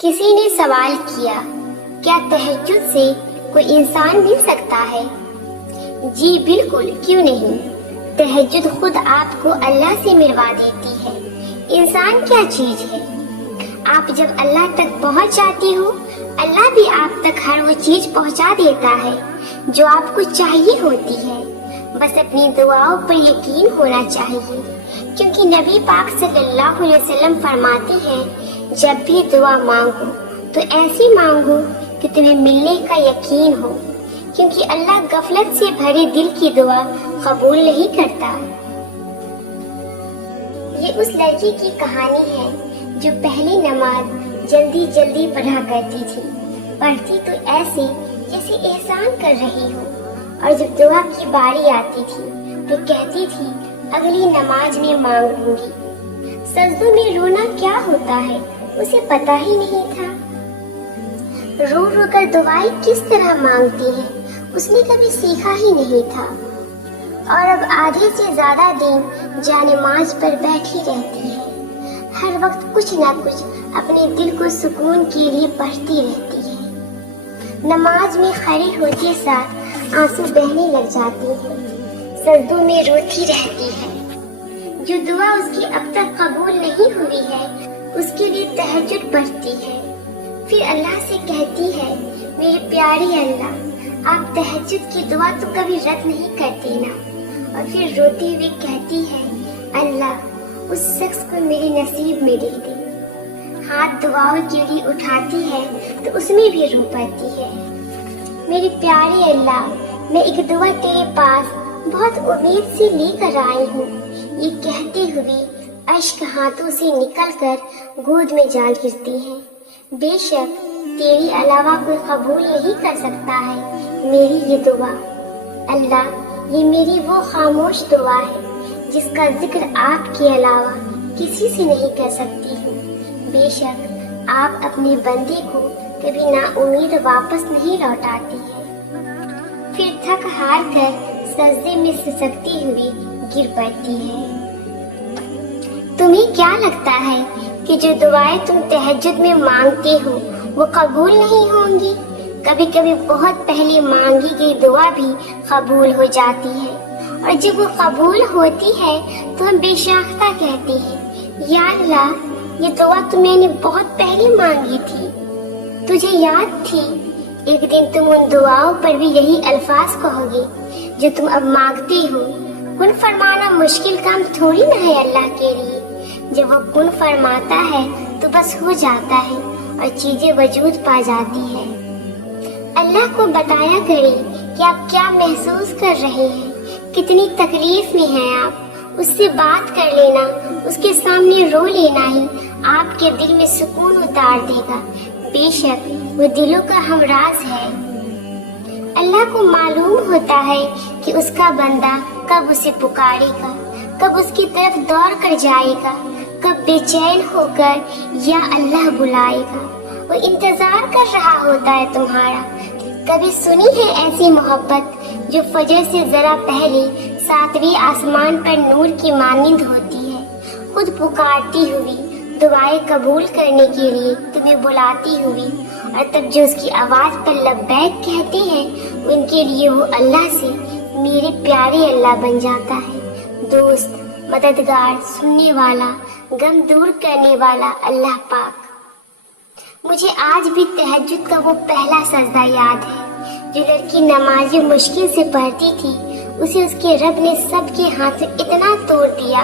کسی نے سوال کیا، کیا تہجد سے کوئی انسان مل سکتا ہے؟ جی بالکل، کیوں نہیں۔ تہجد خود آپ کو اللہ سے ملوا دیتی ہے۔ انسان کیا چیز ہے؟ آپ جب اللہ تک پہنچ جاتی ہو، اللہ بھی آپ تک ہر وہ چیز پہنچا دیتا ہے جو آپ کو چاہیے ہوتی ہے۔ بس اپنی دعاؤں پر یقین ہونا چاہیے، کیونکہ نبی پاک صلی اللہ علیہ وسلم فرماتے ہیں، جب بھی دعا مانگو تو ایسی مانگو کہ تمہیں ملنے کا یقین ہو، کیونکہ اللہ غفلت سے بھرے دل کی دعا قبول نہیں کرتا۔ یہ اس لڑکی کی کہانی ہے جو پہلی نماز جلدی جلدی پڑھا کرتی تھی، پڑھتی تو ایسے جیسے احسان کر رہی ہو، اور جب دعا کی باری آتی تھی تو کہتی تھی اگلی نماز میں مانگ لوں گی۔ سجدوں میں رونا کیا ہوتا ہے اسے پتا ہی نہیں تھا۔ رو رو کر دعائیں کس طرح مانگتی ہے اس نے کبھی سیکھا ہی نہیں تھا، اور اب آدھے سے زیادہ دن جانماز پر بیٹھی رہتی ہے، ہر وقت کچھ نہ کچھ اپنے دل کو سکون کے لیے پڑھتی رہتی ہے۔ نماز میں کھڑی ہوتے ساتھ آنسو بہنے لگ جاتے ہیں، سجدوں میں روتی رہتی ہے۔ جو دعا اس کی اب تک قبول نہیں ہوئی ہے اس کے لیے تہجد پڑھتی ہے، پھر اللہ سے کہتی ہے، میرے پیارے اللہ، آپ تہجد کی دعا تو کبھی رد نہیں کرتے نا، اور پھر روتے ہوئے کہتی ہے، اللہ اس شخص کو میرے نصیب میں دے دے۔ ہاتھ دعاؤں کے لیے اٹھاتی ہے تو اس میں بھی رو پڑتی ہے۔ میرے پیارے اللہ، میں ایک دعا تیرے پاس بہت امید سے لے کر آئی ہوں، یہ کہتے ہوئے اشک ہاتھوں سے نکل کر گود میں جا گرتی ہے۔ بے شک تیرے علاوہ کوئی قبول نہیں کر سکتا ہے میری یہ دعا۔ اللہ، یہ میری وہ خاموش دعا ہے جس کا ذکر آپ کے علاوہ کسی سے نہیں کر سکتی ہوں۔ بے شک آپ اپنے بندے کو کبھی نا امید واپس نہیں لوٹاتی ہے۔ پھر تھک ہار کر سجدے میں سسکتی ہوئی گر پڑتی ہے۔ تمہیں کیا لگتا ہے کہ جو دعائیں تم تہجد میں مانگتے ہو وہ قبول نہیں ہوں گی؟ کبھی کبھی بہت پہلے مانگی گئی دعا بھی قبول ہو جاتی ہے، اور جب وہ قبول ہوتی ہے تو ہم بے ساختہ کہتے ہیں، یا اللہ، یہ دعا تو میں نے بہت پہلے مانگی تھی، تجھے یاد تھی۔ ایک دن تم ان دعاؤں پر بھی یہی الفاظ کہو گے جو تم اب مانگتی ہو۔ کن فرمانا مشکل کام تھوڑی نہ ہے اللہ کے لیے، جب وہ کن فرماتا ہے تو بس ہو جاتا ہے اور چیزیں وجود پا جاتی ہے۔ اللہ کو بتایا کریں کہ آپ کیا محسوس کر رہے ہیں، کتنی تکلیف میں ہیں آپ، اس سے بات کر لینا، اس کے سامنے رو لینا ہی آپ کے دل میں سکون اتار دے گا۔ بے شک وہ دلوں کا ہمراز ہے۔ اللہ کو معلوم ہوتا ہے کہ اس کا بندہ کب اسے پکارے گا، کب اس کی طرف دوڑ کر جائے گا، کب بے چین ہو کر یا اللہ بلائے گا۔ وہ انتظار کر رہا ہوتا ہے تمہارا۔ کبھی سنی ہے ایسی محبت جو فجر سے ذرا پہلے ساتویں آسمان پر نور کی مانند ہوتی ہے، خود پکارتی ہوئی، دعائیں قبول کرنے کے لیے تمہیں بلاتی ہوئی، اور تب جو اس کی آواز پر لبیک کہتے ہیں ان کے لیے وہ اللہ سے میرے پیارے اللہ بن جاتا ہے۔ دوست، مددگار، سننے والا، غم دور کرنے والا اللہ پاک۔ مجھے آج بھی تہجد کا وہ پہلا سجدہ یاد ہے جو لڑکی نماز مشکل سے پڑھتی تھی، اسے اس کے رب نے سب کے ہاتھ اتنا توڑ دیا،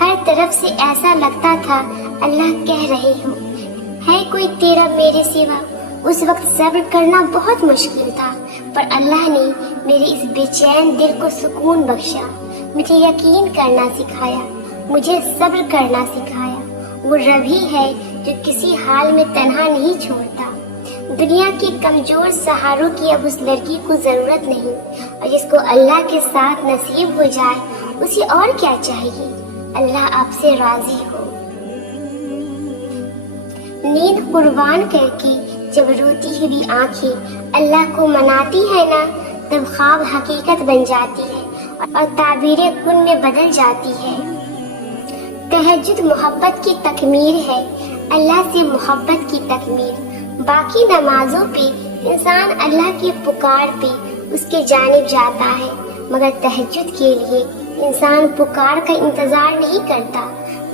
ہر طرف سے ایسا لگتا تھا اللہ کہہ رہے ہوں، ہے کوئی تیرا میرے سوا؟ اس وقت صبر کرنا بہت مشکل تھا، پر اللہ نے میرے اس بے چین دل کو سکون بخشا، مجھے یقین کرنا سکھایا، مجھے صبر کرنا سکھایا۔ وہ رب ہی ہے جو کسی حال میں تنہا نہیں چھوڑتا۔ دنیا کے کمزور سہاروں کی اب اس لڑکی کو ضرورت نہیں، اور جس کو اللہ کے ساتھ نصیب ہو جائے اسے اور کیا چاہیے۔ اللہ آپ سے راضی ہو۔ نیند قربان کر کے جب روتی ہوئی آنکھیں اللہ کو مناتی ہے نا، تب خواب حقیقت بن جاتی ہے اور تعبیر کن میں بدل جاتی ہے۔ تہجد محبت کی تکمیل ہے، اللہ سے محبت کی تکمیل۔ باقی نمازوں پہ انسان اللہ کی پکار پہ اس کے جانب جاتا ہے، مگر تہجد کے لیے انسان پکار کا انتظار نہیں کرتا،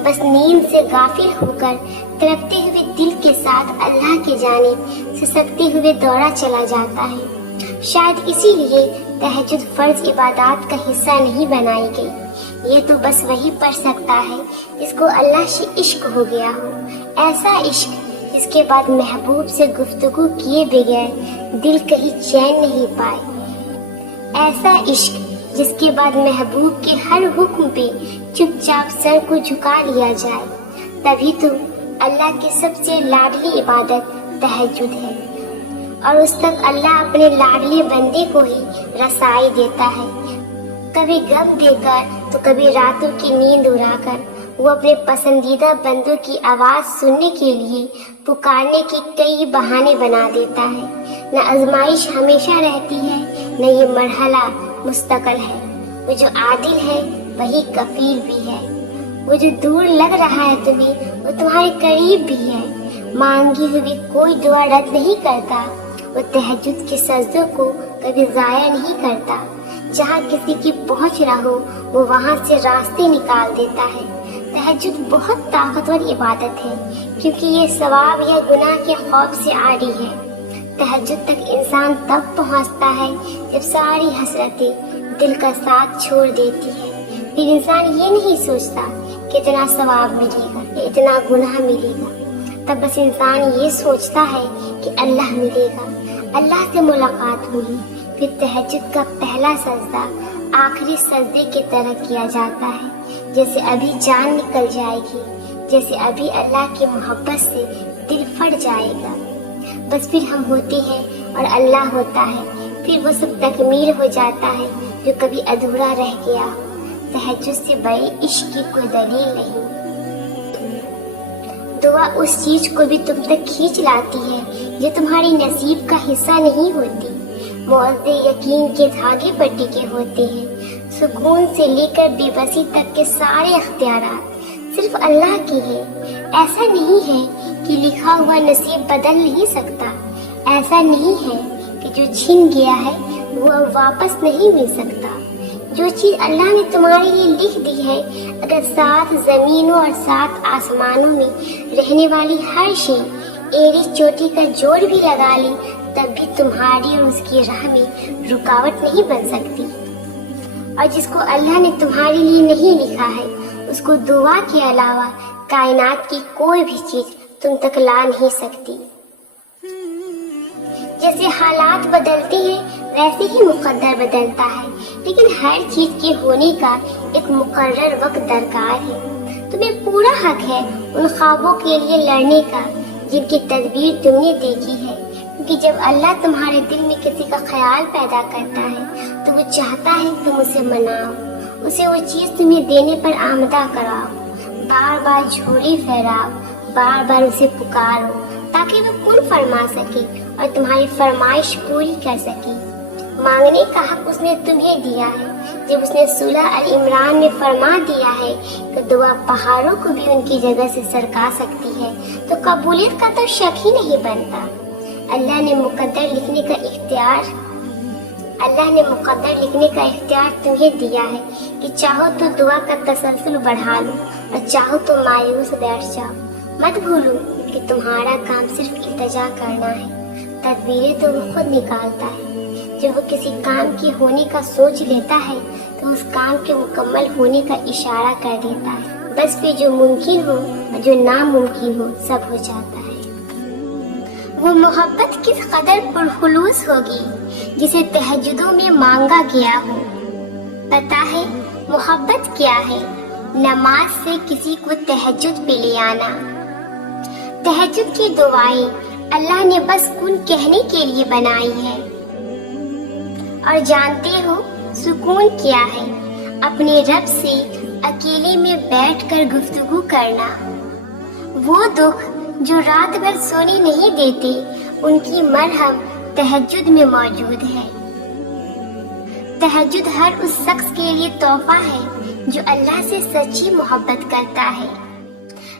بس نیند سے غافل ہو کر تڑپتے ہوئے دل کے ساتھ اللہ کی جانب سسکتے ہوئے دوڑا چلا جاتا ہے۔ شاید اسی لیے تہجد فرض عبادات کا حصہ نہیں بنائی گئی۔ یہ تو بس وہی پڑھ سکتا ہے جس کو اللہ سے عشق ہو گیا ہو، ایسا عشق جس کے بعد محبوب سے گفتگو کیے بغیر دل کہیں چین نہیں پائے، ایسا عشق جس کے بعد محبوب کے ہر حکم پہ چپ چاپ سر کو جھکا لیا جائے۔ تبھی تو اللہ کی سب سے لاڈلی عبادت تہجد ہے، اور اس تک اللہ اپنے لاڈلے بندے کو ہی رسائی دیتا ہے، کبھی غم دے کر تو کبھی راتوں کی نیند اڑا کر۔ وہ اپنے پسندیدہ بندوں کی آواز سننے کے لیے پکارنے کے کئی بہانے بنا دیتا ہے۔ نہ آزمائش ہمیشہ رہتی ہے، نہ یہ مرحلہ مستقل ہے۔ وہ جو عادل ہے وہی کفیل بھی ہے، وہ جو دور لگ رہا ہے تمہیں وہ تمہارے قریب بھی ہے۔ مانگی ہوئی کوئی دعا رد نہیں کرتا، وہ تہجد کے سجدوں کو کبھی ضائع نہیں کرتا۔ جہاں کسی کی پہنچ نہ ہو وہ وہاں سے راستے نکال دیتا ہے۔ تہجد بہت طاقتور عبادت ہے، کیونکہ یہ ثواب یا گناہ کے خوف سے عاری ہے۔ تہجد تک انسان تب پہنچتا ہے جب ساری حسرتیں دل کا ساتھ چھوڑ دیتی ہے۔ پھر انسان یہ نہیں سوچتا کہ اتنا ثواب ملے گا یا اتنا گناہ ملے گا، تب بس انسان یہ سوچتا ہے کہ اللہ ملے گا، اللہ سے ملاقات ہوئی۔ پھر تہجد کا پہلا سجدہ آخری سجدے کی طرح کیا جاتا ہے، جیسے ابھی جان نکل جائے گی، جیسے ابھی اللہ کی محبت سے دل پھٹ جائے گا۔ بس پھر ہم ہوتے ہیں اور اللہ ہوتا ہے، پھر وہ سب تکمیل ہو جاتا ہے جو کبھی ادھورا رہ گیا ہو۔ تہجد سے بڑے عشق کی کوئی دلیل نہیں۔ دعا اس چیز کو بھی تم تک کھینچ لاتی ہے جو تمہاری نصیب کا حصہ نہیں ہوتی۔ معزے یقین کے دھاگے پر ٹکے ہوتے ہیں۔ سکون سے لے کر بے بسی تک کے سارے اختیارات صرف اللہ کی ہیں۔ ایسا نہیں ہے کہ لکھا ہوا نصیب بدل نہیں سکتا، ایسا نہیں ہے کہ جو چھن گیا ہے وہ اب واپس نہیں مل سکتا۔ جو چیز اللہ نے تمہارے لیے لکھ دی ہے، اگر 7 زمینوں اور 7 آسمانوں میں رہنے والی ہر شے ایڑی چوٹی کا جوڑ بھی لگا لی تب بھی تمہاری اور اس کی راہ میں رکاوٹ نہیں بن سکتی۔ اور جس کو اللہ نے تمہارے لیے نہیں لکھا ہے اس کو دعا کے علاوہ کائنات کی کوئی بھی چیز تم تک لا نہیں سکتی۔ جیسے حالات بدلتے ہیں ویسے ہی مقدر بدلتا ہے، لیکن ہر چیز کے ہونے کا ایک مقرر وقت درکار ہے۔ تمہیں پورا حق ہے ان خوابوں کے لیے لڑنے کا جن کی تدبیر تم نے دیکھی ہے، کیونکہ جب اللہ تمہارے دل میں کسی کا خیال پیدا کرتا ہے تو وہ چاہتا ہے تم اسے مناؤ، اسے وہ چیز تمہیں دینے پر آمدہ کراؤ، بار بار جھولی پھیلاؤ، بار بار اسے پکارو تاکہ وہ کن فرما سکے اور تمہاری فرمائش پوری کر سکے۔ مانگنے کا حق اس نے تمہیں دیا ہے۔ جب اس نے سورہ ال عمران میں فرما دیا ہے کہ دعا پہاڑوں کو بھی ان کی جگہ سے سرکا سکتی ہے تو قبولیت کا تو شک ہی نہیں بنتا۔ اللہ نے مقدر لکھنے کا اختیار تمہیں دیا ہے کہ چاہو تو دعا کا تسلسل بڑھا لو اور چاہو تو مایوس بیٹھ جاؤ۔ مت بھولو کہ تمہارا کام صرف التجا کرنا ہے، تدبیریں تو وہ خود نکالتا ہے۔ جب وہ کسی کام کے ہونے کا سوچ لیتا ہے تو اس کام کے مکمل ہونے کا اشارہ کر دیتا ہے، بس پھر جو ممکن ہو اور جو ناممکن ہو سب ہو جاتا ہے۔ وہ محبت کس قدر پرخلوص ہوگی جسے تہجدوں میں مانگا گیا ہو۔ پتہ ہے محبت کیا ہے؟ نماز سے کسی کو تہجد پہ لے آنا۔ تہجد کی دعائیں اللہ نے بس کن کہنے کے لیے بنائی ہے۔ اور جانتے ہو سکون کیا ہے؟ اپنے رب سے اکیلے میں بیٹھ کر گفتگو کرنا۔ وہ دکھ جو رات بھر سونے نہیں دیتے ان کی مرہم تہجد میں موجود ہے۔ تہجد ہر اس شخص کے لیے تحفہ ہے جو اللہ سے سچی محبت کرتا ہے۔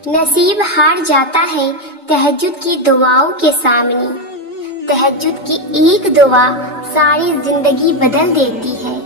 نصیب ہار جاتا ہے تہجد کی دعاؤں کے سامنے۔ تہجد کی ایک دعا ساری زندگی بدل دیتی ہے۔